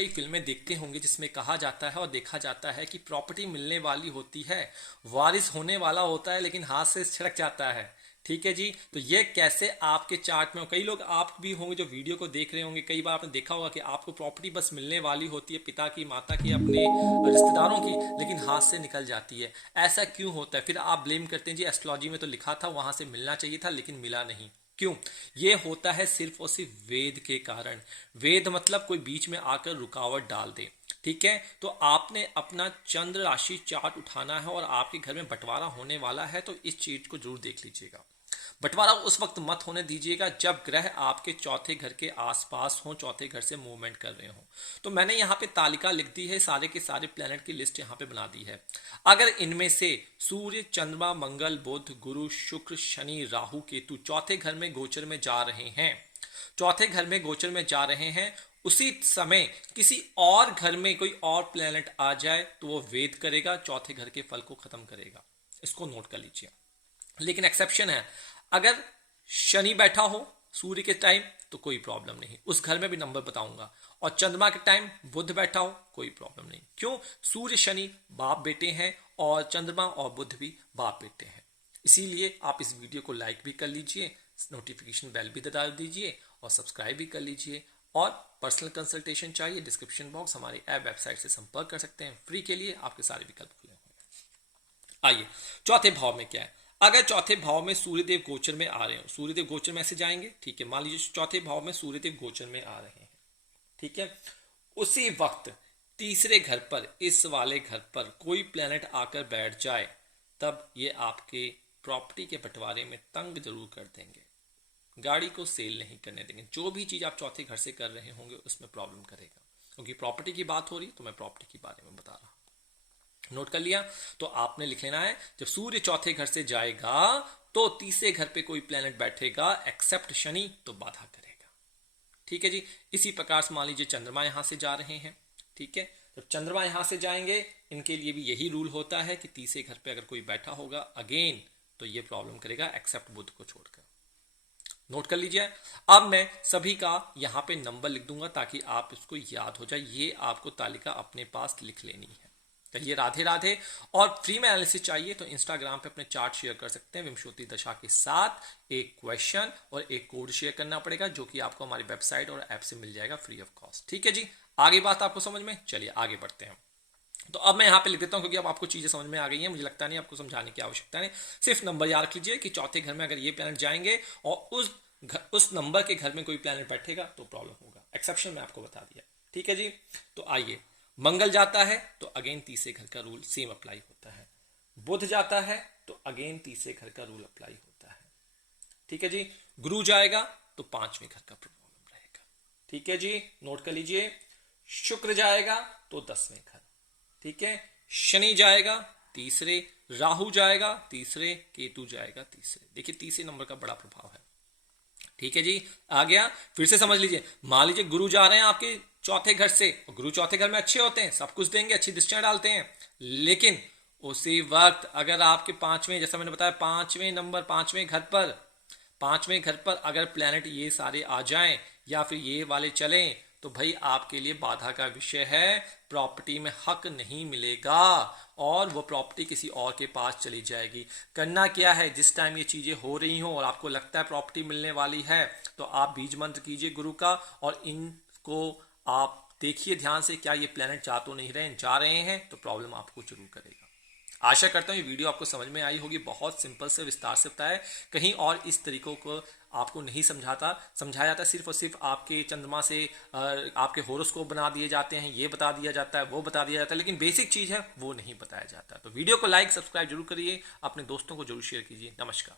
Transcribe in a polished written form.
कई फिल्में देखते होंगे जिसमें कहा जाता है और देखा जाता है कि प्रॉपर्टी मिलने वाली होती है, वारिस होने वाला होता है लेकिन हाथ से छिड़क जाता है। ठीक है जी, तो ये कैसे आपके चार्ट में, कई लोग आप भी होंगे जो वीडियो को देख रहे होंगे, कई बार आपने देखा होगा कि आपको प्रॉपर्टी बस मिलने वाली होती है, पिता की, माता की, अपने रिश्तेदारों की, लेकिन हाथ से निकल जाती है। ऐसा क्यों होता है? फिर आप ब्लेम करते हैं जी एस्ट्रोलॉजी में तो लिखा था वहां से मिलना चाहिए था लेकिन मिला नहीं। क्यों? ये होता है सिर्फ और सिर्फ वेद के कारण। वेद मतलब कोई बीच में आकर रुकावट डाल दे। ठीक है, तो आपने अपना चंद्र राशि चार्ट उठाना है और आपके घर में बंटवारा होने वाला है, तो इस चीज को जरूर देख लीजिएगा। बंटवारा उस वक्त मत होने दीजिएगा जब ग्रह आपके चौथे घर के आसपास हो, चौथे घर से मूवमेंट कर रहे हो। तो मैंने यहाँ पे तालिका लिख दी है, सारे के सारे प्लेनेट की लिस्ट यहाँ पे बना दी है। अगर इनमें से सूर्य, चंद्रमा, मंगल, बुध, गुरु, शुक्र, शनि, राहु, केतु चौथे घर में गोचर में जा रहे हैं, चौथे घर में गोचर में जा रहे हैं, उसी समय किसी और घर में कोई और प्लेनेट आ जाए तो वो वेद करेगा, चौथे घर के फल को खत्म करेगा। इसको नोट कर लीजिए। लेकिन एक्सेप्शन है, अगर शनि बैठा हो सूर्य के टाइम तो कोई प्रॉब्लम नहीं, उस घर में भी नंबर बताऊंगा। और चंद्रमा के टाइम बुध बैठा हो कोई प्रॉब्लम नहीं। क्यों? सूर्य शनि बाप बेटे हैं और चंद्रमा और बुध भी बाप बेटे हैं। इसीलिए आप इस वीडियो को लाइक भी कर लीजिए, नोटिफिकेशन बेल भी दबा दीजिए और सब्सक्राइब भी कर लीजिए। और पर्सनल कंसल्टेशन चाहिए, डिस्क्रिप्शन बॉक्स हमारी ऐप वेबसाइट से संपर्क कर सकते हैं, फ्री के लिए आपके सारे विकल्प खुले हुए हैं। आइए, चौथे भाव में क्या है? अगर चौथे भाव में सूर्यदेव गोचर में आ रहे हो, सूर्यदेव गोचर में ऐसे जाएंगे, ठीक है, मान लीजिए चौथे भाव में सूर्यदेव गोचर में आ रहे हैं, ठीक है, उसी वक्त तीसरे घर पर, इस वाले घर पर कोई प्लेनेट आकर बैठ जाए, तब ये आपके प्रॉपर्टी के बंटवारे में तंग जरूर कर देंगे, गाड़ी को सेल नहीं करने देंगे। जो भी चीज आप चौथे घर से कर रहे होंगे उसमें प्रॉब्लम करेगा, क्योंकि प्रॉपर्टी की बात हो रही तो मैं प्रॉपर्टी के बारे में बता रहा हूं। नोट कर लिया? तो आपने लिख लेना है, जब सूर्य चौथे घर से जाएगा तो तीसरे घर पे कोई प्लेनेट बैठेगा एक्सेप्ट शनि तो बाधा करेगा। ठीक है जी। इसी प्रकार से मान लीजिए चंद्रमा यहां से जा रहे हैं, ठीक है, जब चंद्रमा यहां से जाएंगे इनके लिए भी यही रूल होता है कि तीसरे घर पे अगर कोई बैठा होगा अगेन तो ये प्रॉब्लम करेगा एक्सेप्ट बुध को छोड़कर। नोट कर लीजिए। अब मैं सभी का यहां पे नंबर लिख दूंगा ताकि आप इसको याद हो जाए, ये आपको तालिका अपने पास लिख लेनी है। चलिए, राधे राधे। और फ्री में एनालिसिस चाहिए तो इंस्टाग्राम पे अपने चार्ट शेयर कर सकते हैं विंशोती दशा के साथ। एक क्वेश्चन और एक कोड शेयर करना पड़ेगा जो कि आपको हमारी वेबसाइट और ऐप से मिल जाएगा फ्री ऑफ कॉस्ट। ठीक है जी, आगे बात आपको समझ में? चलिए आगे बढ़ते हैं। तो अब मैं यहाँ पे लिख देता हूँ क्योंकि अब आपको चीजें समझ में आ गई हैं, मुझे लगता नहीं आपको समझाने की आवश्यकता नहीं। सिर्फ नंबर याद रख लीजिए कि चौथे घर में अगर ये प्लैनेट जाएंगे और उस नंबर के घर में कोई प्लैनेट बैठेगा तो प्रॉब्लम होगा। एक्सेप्शन मैं आपको बता दिया। ठीक है जी। तो आइए, मंगल जाता है तो अगेन तीसरे घर का रूल सेम अप्लाई होता है। बुध जाता है तो अगेन तीसरे घर का रूल अप्लाई होता है। ठीक है जी। गुरु जाएगा तो पांचवें घर का प्रॉब्लम रहेगा। ठीक है जी, नोट कर लीजिए। शुक्र जाएगा तो 10वें घर। ठीक है, शनि जाएगा तीसरे, राहु जाएगा तीसरे, केतु जाएगा तीसरे। देखिए तीसरे नंबर का बड़ा प्रभाव है। ठीक है जी, आ गया। फिर से समझ लीजिए, मान लीजिए गुरु जा रहे हैं आपके चौथे घर से, और गुरु चौथे घर में अच्छे होते हैं, सब कुछ देंगे, अच्छी दृष्टियां डालते हैं, लेकिन उसी वक्त अगर आपके पांचवें, जैसा मैंने बताया पांचवें नंबर, पांचवें घर पर अगर प्लेनेट ये सारे आ जाएं या फिर ये वाले चलें तो भाई आपके लिए बाधा का विषय है, प्रॉपर्टी में हक नहीं मिलेगा और वो प्रॉपर्टी किसी और के पास चली जाएगी। करना क्या है, जिस टाइम ये चीजें हो रही हो और आपको लगता है प्रॉपर्टी मिलने वाली है तो आप बीज मंत्र कीजिए गुरु का, और इनको आप देखिए ध्यान से, क्या ये प्लेनेट जा तो नहीं रहे, जा रहे हैं तो प्रॉब्लम आपको जरूर करेगा। आशा करता हूँ ये वीडियो आपको समझ में आई होगी। बहुत सिंपल से विस्तार से बताया, कहीं और इस तरीकों को आपको नहीं समझाया जाता। सिर्फ और सिर्फ आपके चंद्रमा से आपके होरोस्कोप बना दिए जाते हैं, ये बता दिया जाता है, वो बता दिया जाता है, लेकिन बेसिक चीज़ है वो नहीं बताया जाता। तो वीडियो को लाइक सब्सक्राइब जरूर करिए, अपने दोस्तों को जरूर शेयर कीजिए। नमस्कार।